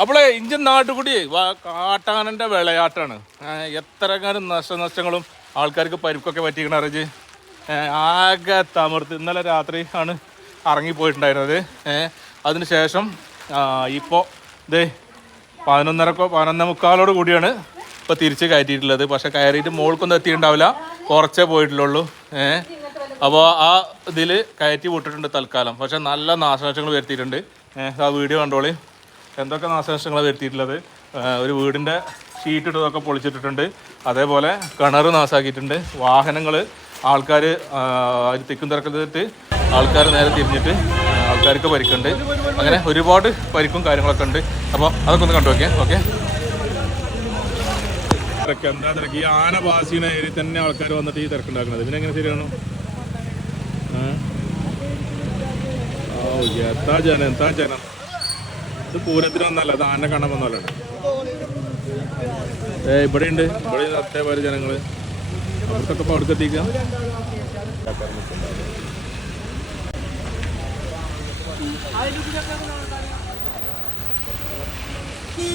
അപ്പോളേ Indian നാട്ടുകൂടി കാട്ടാനന്റെ വിളയാട്ടാണ്. എത്ര കാലം നഷ്ടനഷ്ടങ്ങളും ആൾക്കാർക്ക് പരിക്കൊക്കെ പറ്റിക്കണ അറിഞ്ഞ് ആകെ തമർത്ത്. ഇന്നലെ രാത്രി ആണ് ഇറങ്ങിപ്പോയിട്ടുണ്ടായിരുന്നത്. അതിനുശേഷം ഇപ്പോൾ ഇതേ പതിനൊന്നരക്കോ പതിനൊന്നേ മുക്കാലോട് കൂടിയാണ് ഇപ്പോൾ തിരിച്ച് കയറ്റിയിട്ടുള്ളത്. പക്ഷേ കയറിയിട്ട് മോൾക്കൊന്നും എത്തിയിട്ടുണ്ടാവില്ല. കുറച്ചേ പോയിട്ടുള്ളൂ. ഏഹ് അപ്പോൾ ആ ഇതിൽ കയറ്റി വിട്ടിട്ടുണ്ട് തൽക്കാലം. പക്ഷെ നല്ല നാശനഷ്ടങ്ങൾ വരുത്തിയിട്ടുണ്ട്. ആ വീഡിയോ കണ്ടോളി. എന്തൊക്കെ നാശനഷ്ടങ്ങളാണ് വരുത്തിയിട്ടുള്ളത്? ഒരു വീടിന്റെ ഷീറ്റ് ഇട്ടതൊക്കെ പൊളിച്ചിട്ടിട്ടുണ്ട്. അതേപോലെ കിണർ നാശാക്കിയിട്ടുണ്ട്. വാഹനങ്ങൾ ആൾക്കാർ അതിൽ തിക്കും തിരക്കത്തിട്ട് ആൾക്കാർ നേരെ തിരിഞ്ഞിട്ട് ആൾക്കാർക്ക് പരിക്കുണ്ട് അങ്ങനെ ഒരുപാട് പരിക്കും കാര്യങ്ങളൊക്കെ ഉണ്ട്. അപ്പോൾ അതൊക്കെ ഒന്ന് കണ്ടു നോക്കിയാൽ ഓക്കെ എന്താ തിരക്ക്? ഈ ആന ബാസിയുടെ ഏരിയ തന്നെ ആൾക്കാർ വന്നിട്ട് ഈ തിരക്കുണ്ടാക്കുന്നത്. പിന്നെ എങ്ങനെ ശരിയാണോ? ഓ ജനം എന്താ ജനം. ഇത് പൂരത്തിന് വന്നല്ല അത് ആന കാണാൻ വന്നല്ല ഏ ഇവിടെ ഉണ്ട് ഇവിടെ അതേപോലെ ജനങ്ങൾ. അവർക്കൊക്കെ ഇപ്പൊ അവിടേക്ക് എത്തിക്കാം.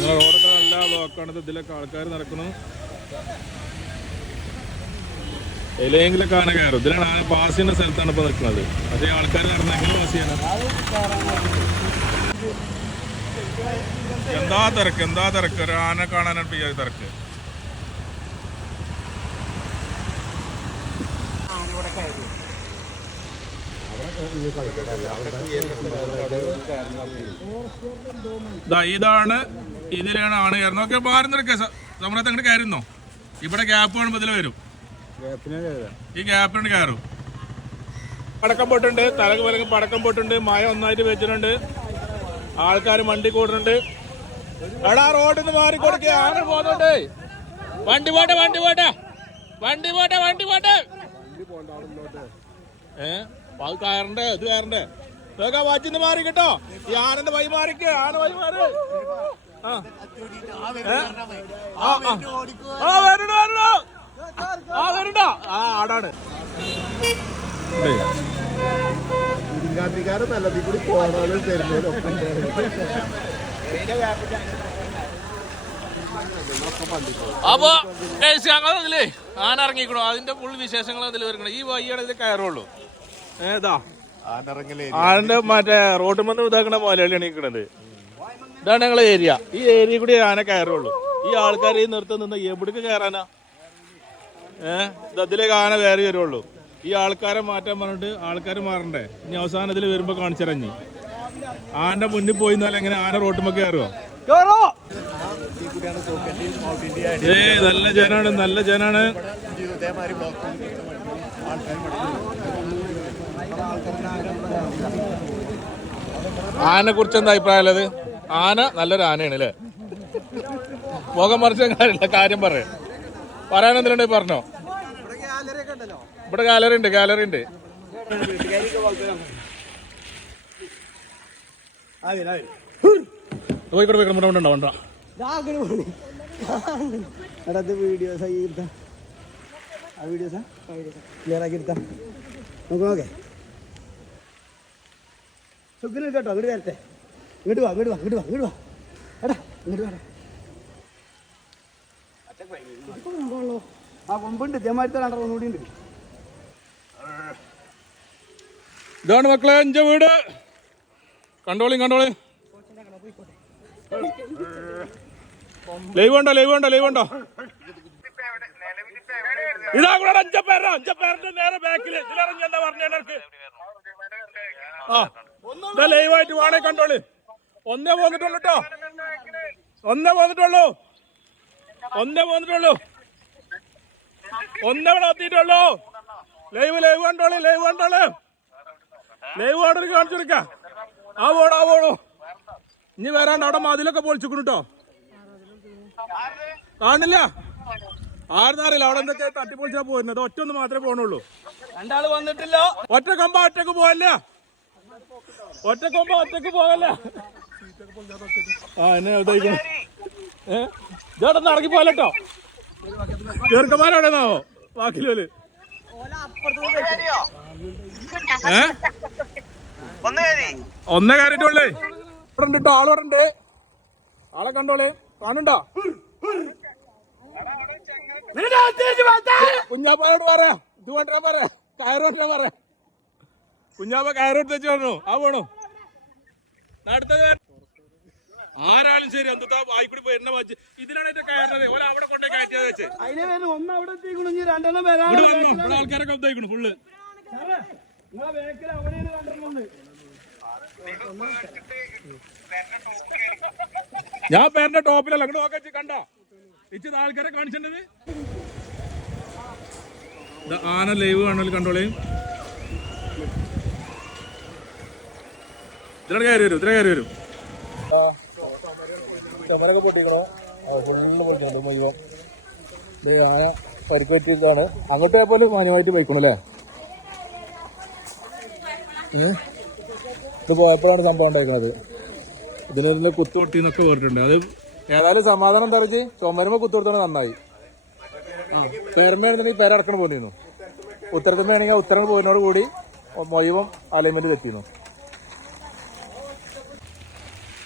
റോഡൊക്കെ നല്ല ബ്ലോക്കാണ് ഇത് ഇതിലൊക്കെ ആൾക്കാർ നടക്കുന്നു. എലെങ്കിലൊക്കെ ആന കയറും. ഇതിലാണ് ആന പാസ് ചെയ്യുന്ന സ്ഥലത്താണ് ഇപ്പൊ നിൽക്കുന്നത്. അതേ ആൾക്കാർ നടന്നെങ്കിലും എങ്ങനെ പാസ് ചെയ്യാനാ എന്താ തിരക്ക്? എന്താ തിരക്ക്? ഒരു ആന കാണാനായിട്ട് ഈ തിരക്ക്. ഇതാണ് ഇതിലാണ് ആണ് കയറുന്നത്. ഓക്കെ മാറി നിൽക്കുക സമരത്ത് അങ്ങോട്ട് കയറുന്നോ? ഇവിടെ ഗ്യാപ്പ് കാണുമ്പോൾ ഇതിൽ വരും. ഈ ഗ്യാപ്പിന് കയറും. പടക്കം പോട്ടുണ്ട്. തലക്ക് വിലക്ക് പടക്കം പോട്ടുണ്ട്. മഴ ഒന്നായിട്ട് വെച്ചിട്ടുണ്ട് ആൾക്കാർ വണ്ടി കൂടുന്നുണ്ട്. എടാ റോഡിൽ നിന്ന് മാറി കൊടുക്കുക ആന പോകുന്നുണ്ട്. വണ്ടി പോട്ടെ വണ്ടി പോട്ടെ. വണ്ടി പോട്ടെ വണ്ടി പോട്ടെ. ഏ? അത് കയറണ്ടേ? ഇത് കയറണ്ടേ? ഇതൊക്കെ വച്ചിന്ന് മാറി കേട്ടോ. ഈ ആനന്റെ വൈ മാറിക്ക്. ആന വൈ മാറി. ആ. വരണു വരണു ആ വരണ്ട. ആ ആടാണ്. ഇരിങ്ങാട്ടിക്കാരൻ നല്ലതിൽ കൂടി പോണാലും തരുന്നതിനൊപ്പം അപ്പൊ അതിലേ ആന ഇറങ്ങിക്കണോ. അതിന്റെ ഫുൾ വിശേഷങ്ങൾ അതിൽ വരണം ഈ വയ്യാണ് ഇതിൽ കയറുള്ളൂ. ഏതാ ആനന്റെ മറ്റേ റോഡ് മന്ന് ഇതാക്കണ മുതലാളി എണീക്കണത് ഇതാണ് ഞങ്ങളെ ഏരിയ ഈ ഏരിയ കൂടി ആന കയറുള്ളൂ. ഈ ആൾക്കാർ ഈ നിർത്തം നിന്ന് എവിടേക്ക് കയറാനാ? ഏഹ് ഇതിലേക്ക് ആന കയറി വരുള്ളൂ. ഈ ആൾക്കാരെ മാറ്റാൻ പറഞ്ഞിട്ട് ആൾക്കാർ മാറണ്ടേ? ഇനി അവസാനത്തിൽ വരുമ്പോ കാണിച്ചിറങ്ങി ആന്റെ മുന്നിൽ പോയി എന്നാൽ എങ്ങനെ ആന റോട്ടുമൊക്കെ കയറുമോ ഏ നല്ല ജനാണ് നല്ല ജനാണ്. ആനെ കുറിച്ച് എന്താ അഭിപ്രായം അത് ആന നല്ലൊരു ആനയാണ് അല്ലേ? മുഖം മറിച്ച കാര്യമില്ല കാര്യം പറയാം. പറയാൻ എന്തെങ്കിലും പറഞ്ഞോ. ഇവിടെ ഗാലറി ഉണ്ട് ഗാലറി ഉണ്ട്. പോയിക്കോട്ടെ പോയിക്കോട്ടെ ആയി ആ കേട്ടോ ഇങ്ങോട്ട് വാ ഇങ്ങോട്ട് വാ ഇങ്ങോട്ട് വാ ഇങ്ങോട്ട് ഇങ്ങോട്ട് വാ ഇപ്പൊ കൊമ്പുള്ളൂ. ആ കൊമ്പുണ്ട് ഒന്നുകൂടി ഉണ്ട്. ഇതാണ് മക്കളെ എന്റെ വീട്. കണ്ടോളി കണ്ടോളി. ലൈവ് ഉണ്ടോ ലൈവ് ഉണ്ടോ ലൈവ് ഉണ്ടോ ഇതാ കൂടെ അഞ്ചപ്പേര അഞ്ചപ്പേരുടെ നേരെ ബാക്കിൽ ഇതിലിറങ്ങി എന്താ ആ ഇതാ ലൈവായിട്ട് വേണേ കണ്ടോളി. ഒന്നേ പോന്നിട്ടുള്ളൂ കേട്ടോ ഒന്നേ പോന്നിട്ടുള്ളൂ. ഒന്നേ പോന്നിട്ടുള്ളൂ. ഒന്നേ ഇവിടെ എത്തിയിട്ടുള്ളൂ. ലൈവ് ലൈവ് കണ്ടോളി ലൈവ് കണ്ടോളി. ലൈവ് ഓർഡർ കാണിച്ചു കൊടുക്ക. ആ പോടോ ആ പോടോ ഇനി വരാണ്ട് അവിടെ മതിലൊക്കെ പൊളിച്ചിക്കണു കേട്ടോ കാണില്ല ആരെന്നറിയില്ല അവിടെ എന്തൊക്കെ തട്ടിപ്പൊളിച്ചാ പോരുന്നത് ഒറ്റ ഒന്ന് മാത്രമേ പോണുള്ളൂ. രണ്ടാൾ വന്നിട്ടില്ല. ഒറ്റ കൊമ്പ ഒറ്റയ്ക്ക് പോവല്ല? ഒറ്റ കൊമ്പ ഒറ്റയ്ക്ക് പോകല്ല ആ എന്നെ ഇതായിക്കണു ഏ? ഇതോടെ ഇറങ്ങി പോകല്ലോ ചെറുക്കന്മാരെവിടെന്നാവോ ബാക്കിലോൽ ഏ? ഒന്നേ കയറിട്ടുള്ളേ ഇവിടെ ഉണ്ട് ആൾ ഇവിടെ ഉണ്ട് ആളെ കണ്ടോളെ. കാണുണ്ടോ കുഞ്ഞാപ്പാനോട് പറയാ ഇത് കൊണ്ടുവരാൻ പറയാ കയറോട്ടാ പറയാ കുഞ്ഞാപ്പ കയറോട്ട് വെച്ച് പറഞ്ഞു. ആ പോണു. അടുത്തത് ആരാലും ശരി എന്താ വായിക്കൂടി പോയി എന്നെ വായിച്ച് ഇതിനാണ് എന്റെ കയറുന്നത്. ഓല അവിടെ കൊണ്ടേ കയറ്റിയത് വെച്ച്. അതിനെ ഒന്ന് അവിടെ എത്തിക്കണു രണ്ടെണ്ണം വരാൻ ആൾക്കാരൊക്കെ ഫുള്ള് നിങ്ങളെ അവിടെയാണ് ഞാൻ പേരിന്റെ ടോപ്പിലല്ല അങ്ങോട്ട് നോക്കി കണ്ട? ഇച്ചിരി ആൾക്കാരെ കാണിച്ചിട്ടത് ആന ലൈവ് കാണൽ കണ്ടോളേ. ഇതിലൂടെ കയറി വരും ഇതിലെ കയറി വരും. ാണ് പൊട്ടിക്കണോ. ഫുള്ള് പൊട്ടിക്കണോ മുഴുവൻ. ആന പരിക്ക് പറ്റിയതാണ് അങ്ങോട്ട് പോയാൽ മാന്യമായിട്ട് പോയിക്കണു അല്ലേ ഇത് പോയപ്പോഴാണ് സംഭവം ഉണ്ടായിരിക്കുന്നത് ഇതിനെ കുത്തു പൊട്ടി എന്നൊക്കെ പറഞ്ഞിട്ടുണ്ട്. അത് ഏതായാലും സമാധാനം തറച്ച് ചുമരുമ്പോ കുത്തു കൊടുത്തോണ്ട് നന്നായി. പേരമ്മയാണെന്നുണ്ടെങ്കിൽ പേര അടക്കണം പോയിരുന്നു ഉത്തരത്തുമ്മയാണെങ്കിൽ ഉത്തരം പോയതിനോട് കൂടി മൊയവും അലൈൻമെന്റ് തെറ്റിയിരുന്നു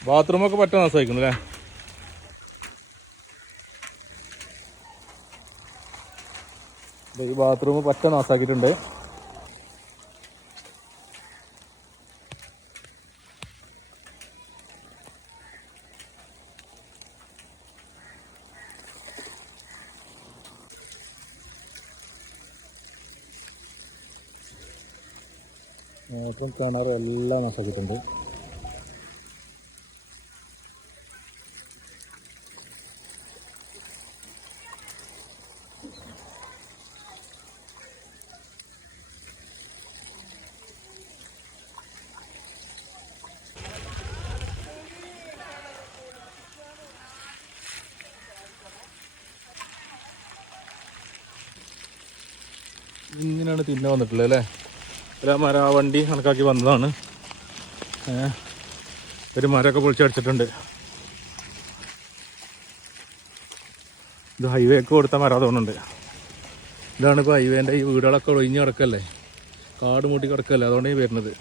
ബാത്റൂമൊക്കെ പറ്റ ആസ്വദിക്കുന്നു അല്ലേ? ഈ ബാത്റൂം പറ്റ നാശാക്കിയിട്ടുണ്ട് ഇപ്പം കിണറും എല്ലാം നശിച്ചിട്ടുണ്ട്. ഇങ്ങനെയാണ് തിന്നെ വന്നിട്ടുള്ളത് അല്ലേ? ഒരു മര ആ വണ്ടി കണക്കാക്കി വന്നതാണ്. ഒരു മരമൊക്കെ പൊളിച്ചടിച്ചിട്ടുണ്ട് ഇത് ഹൈവേ ഒക്കെ കൊടുത്ത മരം തോന്നുന്നുണ്ട്. ഇതാണ് ഇപ്പോൾ ഹൈവേന്റെ ഈ വീടുകളൊക്കെ ഒഴിഞ്ഞ് കിടക്കല്ലേ? കാട് മൂട്ടി കിടക്കല്ലേ? അതുകൊണ്ടാണ് ഈ വരുന്നത്.